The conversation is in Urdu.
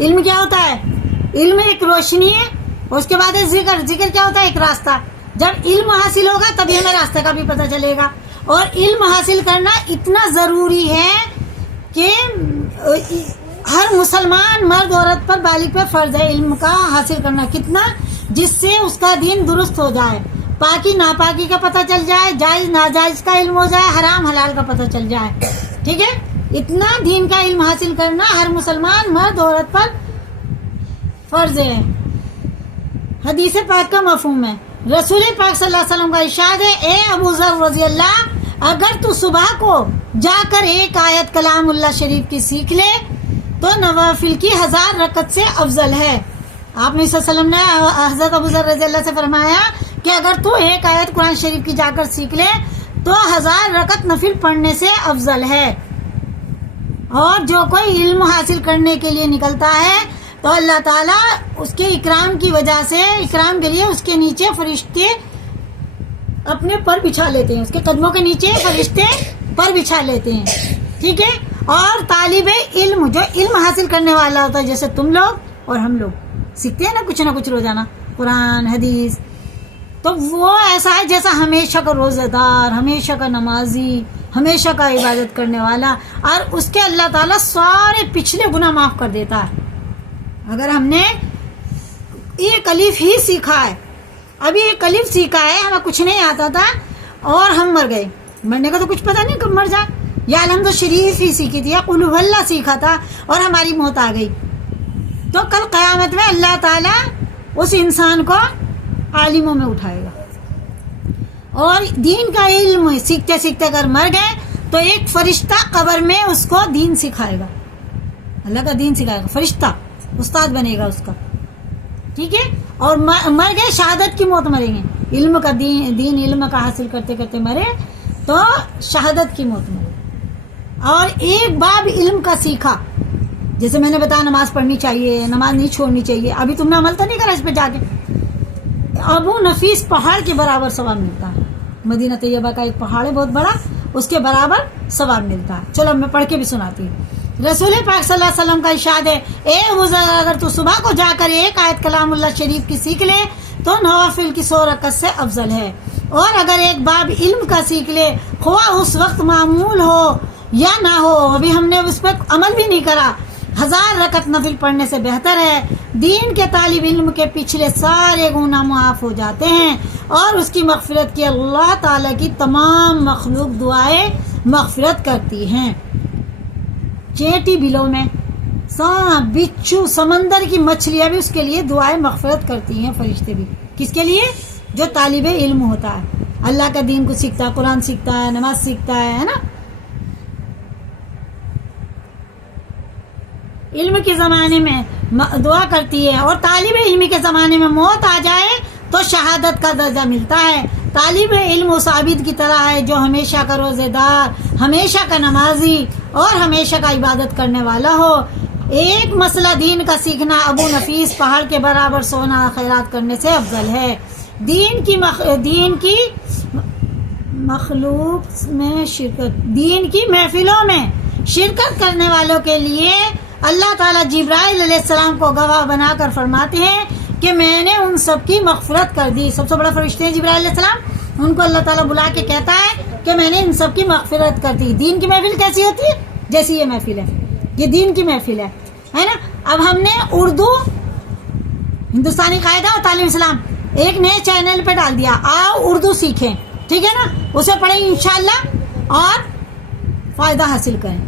علم کیا ہوتا ہے؟ علم ایک روشنی ہے، اس کے بعد ذکر کیا ہوتا ہے؟ ایک راستہ. جب علم حاصل ہوگا تبھی ہمیں راستہ کا بھی پتہ چلے گا. اور علم حاصل کرنا اتنا ضروری ہے کہ ہر مسلمان مرد عورت پر بالغ پہ فرض ہے علم کا حاصل کرنا. کتنا؟ جس سے اس کا دین درست ہو جائے، پاکی ناپاکی کا پتہ چل جائے، جائز ناجائز کا علم ہو جائے، حرام حلال کا پتہ چل جائے. ٹھیک ہے؟ اتنا دین کا علم حاصل کرنا ہر مسلمان مرد عورت پر فرض ہے. حدیث پاک کا مفہوم ہے. رسول پاک صلی اللہ علیہ وسلم کا ارشاد ہے، اے ابو ذر رضی اللہ، اگر تو صبح کو جا کر ایک آیت کلام اللہ شریف کی سیکھ لے تو نوافل کی 1000 رکعت سے افضل ہے. آپ نے صلی اللہ علیہ وسلم نے حضرت ابو ذر رضی اللہ سے فرمایا کہ اگر تو ایک آیت قرآن شریف کی جا کر سیکھ لے تو 1000 رکعت نفل پڑھنے سے افضل ہے. اور جو کوئی علم حاصل کرنے کے لیے نکلتا ہے تو اللہ تعالیٰ اس کے اکرام کی وجہ سے، اکرام کے لیے اس کے نیچے فرشتے اپنے پر بچھا لیتے ہیں، اس کے قدموں کے نیچے فرشتے پر بچھا لیتے ہیں. ٹھیک ہے؟ اور طالب علم جو علم حاصل کرنے والا ہوتا ہے، جیسے تم لوگ اور ہم لوگ سیکھتے ہیں نا کچھ نہ کچھ روزانہ قرآن حدیث، تو وہ ایسا ہے جیسا ہمیشہ کا روزہ دار، ہمیشہ کا نمازی، ہمیشہ کا عبادت کرنے والا، اور اس کے اللہ تعالیٰ سارے پچھلے گناہ معاف کر دیتا ہے. اگر ہم نے ایک الف ہی سیکھا ہے، ابھی ایک الف سیکھا ہے، ہمیں کچھ نہیں آتا تھا اور ہم مر گئے، مرنے کا تو کچھ پتہ نہیں کب مر جائے، یا الحمد شریف ہی سیکھی تھی، یا قل هو اللہ سیکھا تھا اور ہماری موت آ گئی، تو کل قیامت میں اللہ تعالیٰ اس انسان کو عالموں میں اٹھائے گا. اور دین کا علم سیکھتے سیکھتے اگر مر گئے تو ایک فرشتہ قبر میں اس کو دین سکھائے گا، اللہ کا دین سکھائے گا، فرشتہ استاد بنے گا اس کا. ٹھیک ہے؟ اور مر گئے شہادت کی موت مریں گے، علم کا دین علم کا حاصل کرتے کرتے مرے تو شہادت کی موت مرے. اور ایک باب علم کا سیکھا، جیسے میں نے بتایا نماز پڑھنی چاہیے، نماز نہیں چھوڑنی چاہیے، ابھی تم نے عمل تو نہیں کرا اس پہ جا کے، ابو نفیس پہاڑ کے برابر ثواب ملتا ہے. مدینہ طیبہ کا ایک پہاڑ ہے بہت بڑا، اس کے برابر ثواب ملتا ہے. چلو میں پڑھ کے بھی سناتی ہوں. رسول پاک صلی اللہ علیہ وسلم کا ارشاد ہے، اے ابو ذر، اگر تو صبح کو جا کر ایک آیت کلام اللہ شریف کی سیکھ لے تو نوافل کی 100 رکعت سے افضل ہے. اور اگر ایک باب علم کا سیکھ لے، خواہ اس وقت معمول ہو یا نہ ہو، ابھی ہم نے اس پر عمل بھی نہیں کرا، 1000 رکعت نفل پڑھنے سے بہتر ہے. دین کے طالب علم کے پچھلے سارے گناہ معاف ہو جاتے ہیں اور اس کی مغفرت کی اللہ تعالیٰ کی تمام مخلوق دعائیں مغفرت کرتی ہیں. چیٹی بلوں میں سانپ، بچھو، سمندر کی مچھلیاں بھی اس کے لیے دعائیں مغفرت کرتی ہیں، فرشتے بھی. کس کے لیے؟ جو طالب علم ہوتا ہے، اللہ کا دین کو سیکھتا ہے، قرآن سیکھتا ہے، نماز سیکھتا ہے نا. علم کے زمانے میں دعا کرتی ہے، اور طالب علم کے زمانے میں موت آ جائے تو شہادت کا درجہ ملتا ہے. طالب علم اس عابد کی طرح ہے جو ہمیشہ کا روزے دار، ہمیشہ کا نمازی اور ہمیشہ کا عبادت کرنے والا ہو. ایک مسئلہ دین کا سیکھنا ابو نفیس پہاڑ کے برابر سونا خیرات کرنے سے افضل ہے. دین کی مخلوق میں شرکت، دین کی محفلوں میں شرکت کرنے والوں کے لیے اللہ تعالیٰ جبرائیل علیہ السلام کو گواہ بنا کر فرماتے ہیں کہ میں نے ان سب کی مغفرت کر دی. سب سے بڑا فرشتے ہیں جبرائیل علیہ السلام، ان کو اللہ تعالیٰ بلا کے کہتا ہے کہ میں نے ان سب کی مغفرت کر دی. دین کی محفل کیسی ہوتی ہے؟ جیسی یہ محفل ہے، یہ دین کی محفل ہے نا. اب ہم نے اردو ہندوستانی قاعدہ اور تعلیم اسلام ایک نئے چینل پہ ڈال دیا، آؤ اردو سیکھیں. ٹھیک ہے نا، اسے پڑھیں انشاءاللہ اور فائدہ حاصل کریں.